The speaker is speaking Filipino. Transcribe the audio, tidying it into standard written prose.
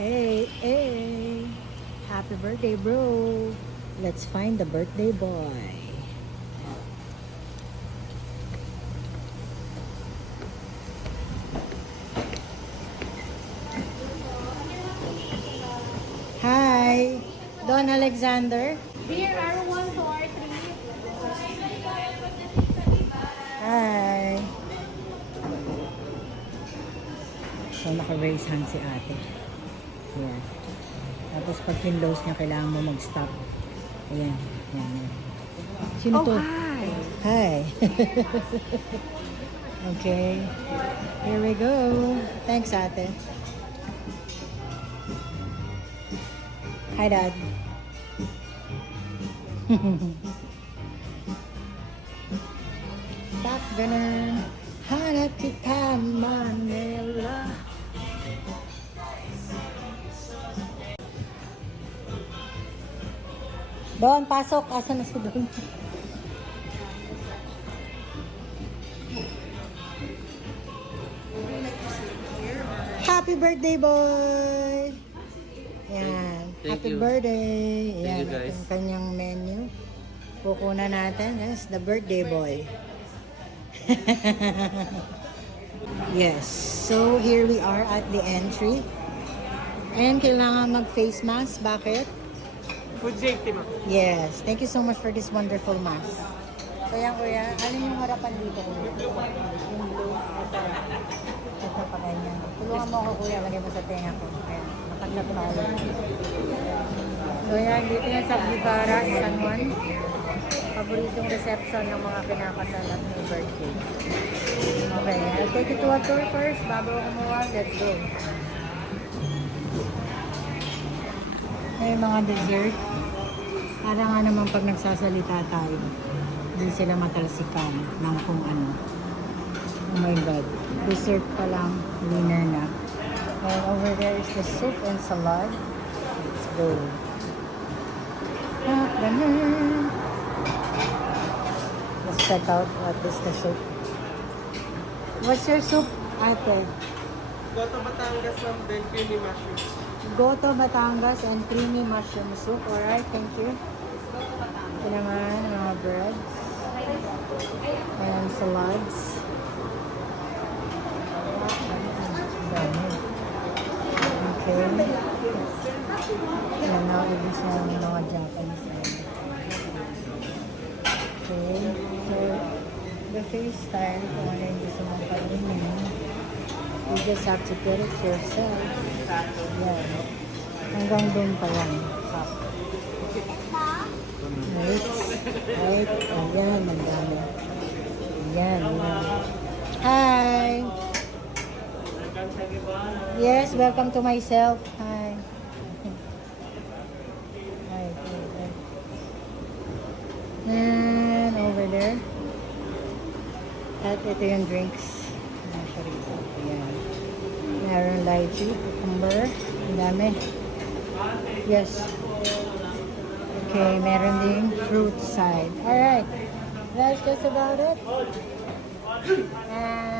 Hey, hey. Happy birthday, bro. Let's find the birthday boy. Hi, Don Alexander. Beer R1 to R3. Hi. So, naka-raise hand si ate. Ayan. Tapos pag kinlose niya, kailangan mo mag-stop. Ayan. Ayan, ayan. Sino to? Hi. Hi. Okay. Here we go. Thanks, ate. Hi, Dad. Stop, ganun. Hanap kita, Manila. Don, pasok. Asa na si Don? Happy birthday, boy! Yan. Thank Happy you. birthday. Thank Yan, you, guys. ang kanyang menu. Kukunan natin. Yes, the birthday boy. Yes. So, here we are at the entry. And kailangan mag-face mask. Bakit? Food safety, ma'am. Yes. Thank you so much for this wonderful mask. Kuya, alin yung harapan dito? Yung blue. Ito. Ito pa ganyan. Tulungan mo ako, kuya. Lagay mo sa tenga ko. Ayan. Nakatap tayo. So yan, dito yan sa Gibara, San Juan. Paboritong reception ng mga kinakasal at may birthday. Okay, I'll take you to a tour first. Bago ako kumuha, let's go. May mga dessert. Para nga naman pag nagsasalita tayo, hindi sila matalsikan ng kung ano. Oh my God. Dessert pa lang, winner na. And over there is the soup and salad. Let's go. Ganun. Let's check out what is the soup. What's your soup, ate? Goto Batangas, ma'am, then creamy mushrooms. Goto Batangas and creamy mushroom soup. Alright, thank you. Ito naman, mga breads. And salads. Okay. Yan na, ibig sa mga Japanese. Okay. So, the FaceTime, kung ano yung gusto mong kainin, you just have to put it yourself. Yan. Hanggang doon pa yan. Right. Right. Ayan, ang dami. Ayan, ayan. Hi! Yes, welcome to myself. Hi. Hi. And over there. At ito yung drinks. Ayan. Meron lychee, cucumber. Ang dami. Yes. Okay, meron ding fruit side. Alright. That's just about it. And